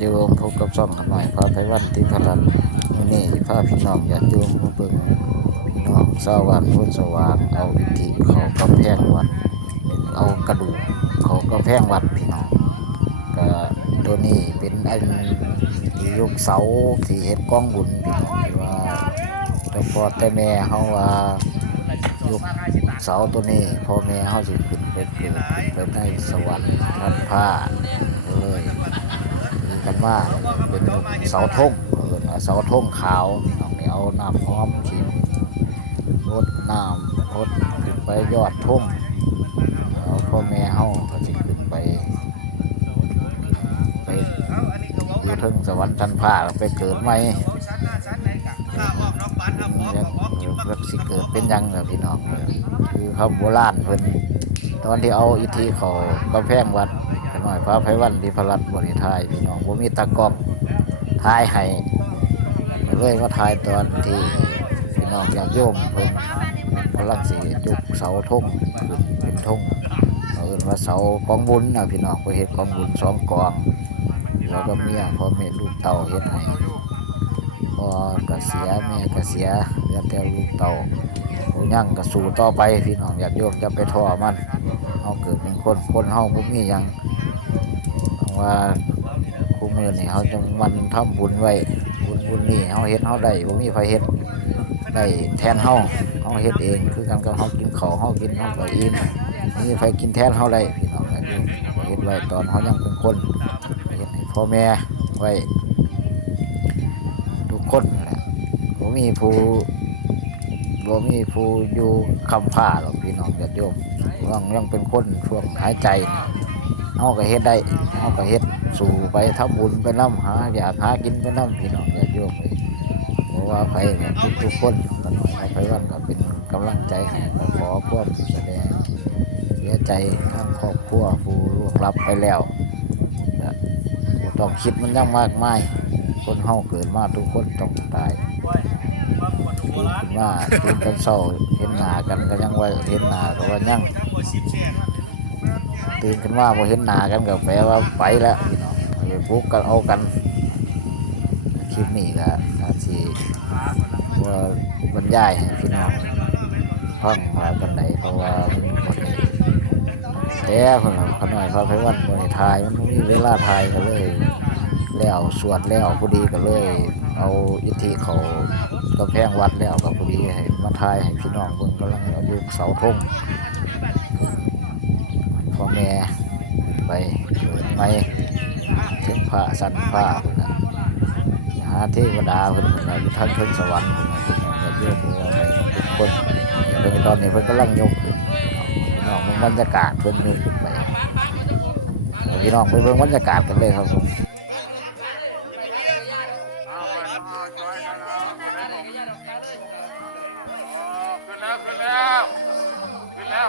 โยมพบกับซ่องขน่อยพาไปวันที่พลันมื้อนี้พาพี่น้องญาติโยมมาเบิ่งพี่น้องชาวบ้านพุทธสว่างเอาอิฐเขากำแพงวัด เอากระดูกเขากำแพงวัดพี่น้องก็ตัวนี้เป็นอันที่ยกเสาที่เฮ็ดกองบุญพี่น้องที่ว่าแต่พอแต่แม่เฮาว่ายกเสาตัวนี้พ่อแม่เฮาสิขึ้นไปเกิดขึ้นไปในสวรรค์นันผ้า ว่าเป็นเสาธงเออเสาธงขาวพี่น้องนี่เอาน้ำหอมฉีดรดน้ำรดขึ้นไปยอดธงเอาพ่อแม่เฮาก็สิขึ้นไปไปอยู่ทึงสวรรค์ชั้นฟ้าไปเกิดใหม่ก็สิเกิดเป็นยังกับพี่น้องคือเขาโบราณเพิ่นตอนที่เอาอิฐิเขากำแพงวัด ขน่อยพระไพวันที่พระรัตน์บริทายพี่น้องบ่มีตะกองทายให้เลยมาทายตอนที่พี่น้องอยากโยมเพิ่นกำลังสิจุกเสาธงขึ้นเป็นธงเอาเอินว่าเสากองบุญนะพี่น้องไปเฮ็ดกองบุญสองกองแล้วก็เมียพ่อแม่ลูกเต่าเฮ็ดให้พ่อก็เสียแม่ก็เสียเหลือแต่ลูกเต่าผู้ยังก็สู้ต่อไปพี่น้องอยากโยมจะไปทอมันเฮาเกิดเป็นคนคนเฮาบ่มียัง ว่าคู่มือนี่เฮาจะมันทำบุญไว้บุญบุญนี่เฮาเฮ็ดเฮาได้บ่มีไผเฮ็ดได้แทนเฮาเฮาเฮ็ดเอง คือกันกับเฮากินข้าวเฮากินเฮาก็อิ่มนี่ไฟกินแทนเขาได้พี่น้องนะเฮ็ดไว้ตอนเขายังเป็นคนเฮ็ดให้พ่อแม่ไว้ทุกคนนั่นแหละบ่มีผู้บ่มีผู้อยู่คำผ้าหรอกพี่น้องญาติโยมยังยังเป็นคนช่วงหายใจ เขาก็เฮ็ดได้เขาก็เฮ็ดสู่ไปทำบุญไปน้ำหาอยากหากินไปน้ำพี่น้องญาติโยมเลยเพราะว่าไปเนี่ยทุกๆคนมันน้อยไปวันก็เป็นกำลังใจให้ขอพวกแสดงเสียใจทั้งครอบครัวผู้ล่วงลับไปแล้วต้องคิดมันยังมากมายคนเฮาเกิดมาทุกคนต้องตายตื่าตื่นกันเศร้าเห็นหน้ากันก็ยังว่าเห็นหน้าก็ว่ายัง ตื่นขึ้นมาพอเห็นหน้ากันก็แปลว่าไปแล้วพี่น้องไปปลุกกันเอากันคลิปนี้ก็อาจสิว่าบรรยายให้พี่น้องฟังมาปันใดเพราะว่ามันแต่คนเราขน่อยพระไพวันบริทายมันมีเวลาทายก็เลยแล้วสวดแล้วพอดีก็เลย เอาอิทธิเขากำแพงวัดแล้วก็พอดีให้มาทายให้พี่น้องเบิ่งกำลังเอายู่เสาธง พ่อแม่ไปเกิดไม่ถึงพระสันพระคนนะหาเทวดาเพิ่นนนะอยู่ทางเพิ่นสวรรค์คนนะพี่น้องอย่าเยอะหัวไปทุกคนเพิ่อนตอนนี้เพิ่นกำลังยกขึ้นนองเบิ่งบรรยากาศเพิ่นนี่ขึ้นไปพี่น้องไปเบิ่งบรรยากาศกันเลยครับผมขึ้นแล้วขึ้นแล้วขึ้นแล้ว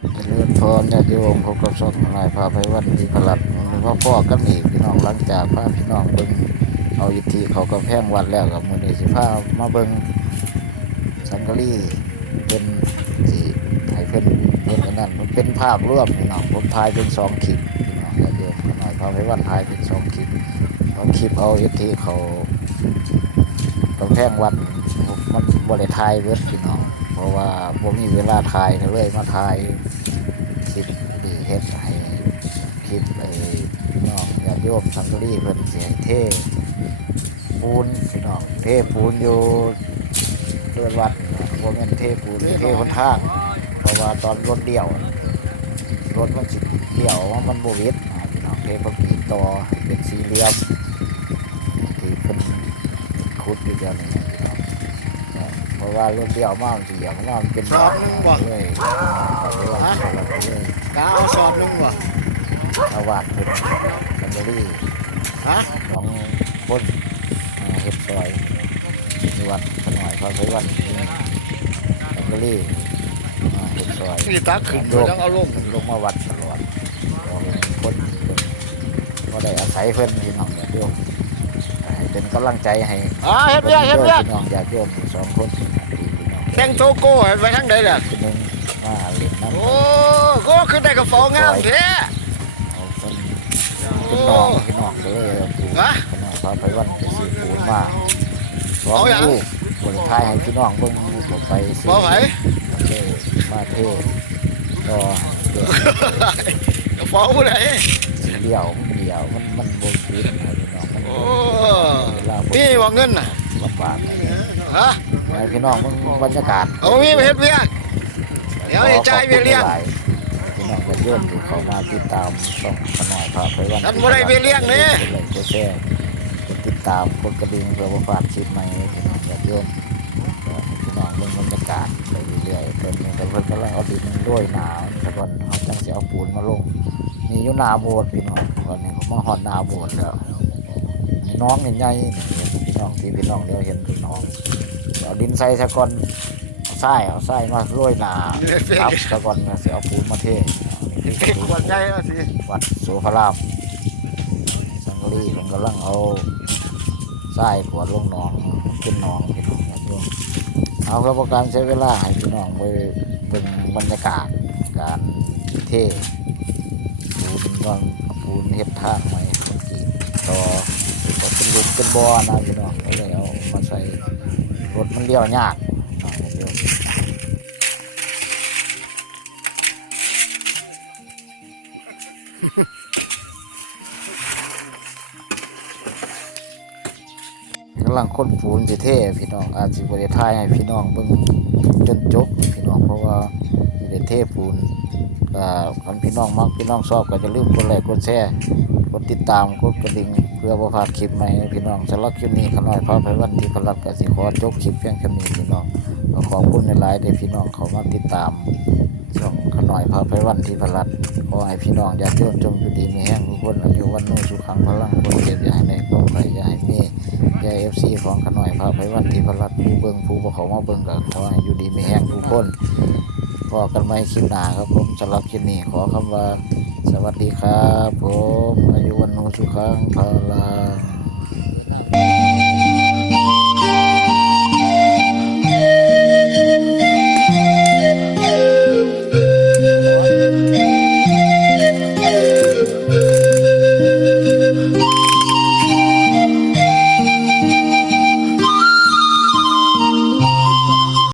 เจริญพรญาติโยมพบกับช่งนายพาไปวัดที่พลัดมีพ่อพ่อกันอีกพี่น้องหลังจากพาพี่น้องเบิ่งเอาอิทธิเขากำแพงวัดแล้วกับมื้อนี้สิพามาเบิ่งสังกะรีเป็นสิให้เพิ่นเพิ่นอันนั้นมันเป็นภาพรวมพี่น้องผมถ่ายเป็นสองคลิปพี่น้องญาติโยมนายพาไปวัดถ่ายเป็นสองคลิปสองคลิปเอาอิทธิเขากำแพงวัดมันบริทายเวทพี่น้อง ราะว่าผมมีเวลาถ่ายก็เลยมาถ่ายคลิปดีเฮ็ดให้คลิปไอ้น้องญาโยมสังกรีเพิ่นเสียเท่ปูนพี่น้องเท่ปูนอยู่เรือนวัดผมเป็นเท่ปูนเท่คนทางเพราะว่าตอนรถเดี่ยว รถมันสิเดี่ยวมันโบวิดพี่น้องเทพวกกีต่อเป็นสี่เหลี่ยมที่เป็นคุดอยู่เดียวนี่ เพราะว่ารื่องเดียวมากทีเดียวมันว่ามันเป็นเลยเอาไปว่าเอาไปเลยกาเอาสอบหนึงบ่เอาวาดเป็นแบนเดอรี่ฮะน้องบนเฮ็ดซอยในวัดขน่อยพระไพวันนี่แบนเดอรี่เฮ็ดซอยนี่ตักขึ้นเพิ่นต้องเอาลงลงมาวัดตลอดคนก็ได้อาศัยเพิ่นพี่น้องญาติโยมให้ เป็นกำลังใจให้อ่าเฮ็ดเวียกเฮ็ดเวียกพี่น้องญาติโยมสองคนพี่น้องแต่งโตโก้ให้ไปทางใดล่ะคนหนึงมาเล่นน้ำโอ้โก็ขึ้นได้กระเป๋างามแท้เอาคนเป็นน้องพี่น้องก็เลยเอาปูฮะพี่น้องพาไปวันไปซื้อปูนมาสองเอาอย่าง ลูกบนท้ายให้พี่น้องเบิ่งลูกไปซื้บ่ไหวเลยมาเทก็เดี๋ยวกระเป๋าผู้ใดสิเดียวมันเดียวมันมันบนพื้นนะพี่น้อง มันโอ้เวลาบนนี่ว่าเงินน่ะลำบากนะฮะให้พี่น้องเบิ่งบรรยากาศเอามีไปเฮ็ดเวียกเดี๋ยวให้จ่ายเบี้ยเลี้ยง พี่น้องก็โยมที่เขามาติดตามช่องขนอยพาไปวันอันบ่ได้เบี้ยเลี้ยงนี่กดไลค์กดแชร์กดติดตามกดกระดิ่งเพื่อบ่พลาดคลิปใหม่พี่น้องญาติโยมก็ให้พี่น้องเบิ่งบรรยากาศไปเรื่อยๆเพิ่นนี่ก็เพิ่นกำลังเอาดินด้วยหนาวแต่ก่อนเขาจังสิเอาปูนมาลงนี่อยู่หน้าโบสถ์พี่น้องตอนนี้เขามาฮอดหน้าโบสถ์แล้ว นี่น้องใหญ่ๆนี่พี่น้องที่พี่น้องเดี๋ยวเห็นพี่น้องเอาดินใส่ซะก่อนเอาทรายเอาทรายมาโรยหน้าครับซะก่อนแล้วสิเอาปูนมาเทเด็กขวดใหญ่เอาสิวัดโสภารามสังกะรีผมกำลังเอาทรายขวดลงหนองขึ้นหนองพี่น้องญาติโยมเอาเพื่อประการใช้เวลาให้พี่น้องไปเป็นบรรยากาศการเทปูนก่อนปูนเฮ็ดทางใหม่คนกรีดต่อก็ เป็นลุมเป็นบอนะพี่น้องก็เลยเอามาใส่รถมันเลี้ยวยากกำลังค้นปูนสิเท่พี่น้องอาจสิบ่ได้ทายให้พี่น้องเบิ่งจนจบพี่น้องเพราะว่าสิเทปูน ก็คันพี่น้องมักพี่น้องชอบก็อย่าลืมกดไลค์กดแชร์กดติดตามกดกระดิ่งเพื่อบ่พาดคลิปใหม่พี่น้องสำหรับคลิปนี้ขน้อยพาไปวันที่พลัดกสิขอจบคลิปเพียงแค่นี้พี่น้องขอบคุณหลายๆที่พี่น้องเขามาติดตามช่องขน้อยพาไปวันที่พลัดขอให้พี่น้องญาติโยมจงอยู่ดีมีแห้งทุกคนอายุวันโนสุขังพลังคนเจ็บอย่าให้ได้ความไปอย่าให้มียาเอฟซีของขน่อยพาไปวันที่พระรัตน์ผู้เบิงผู้บ่เขามาเบิงกับขอให้อยู่ดีมีแห้งทุกคน พอกันไหมคลิปหนาครับผมสำหรับคลิปนี้ขอคำว่า สวัสดีครับผมอายุวันโนสุขังพาลา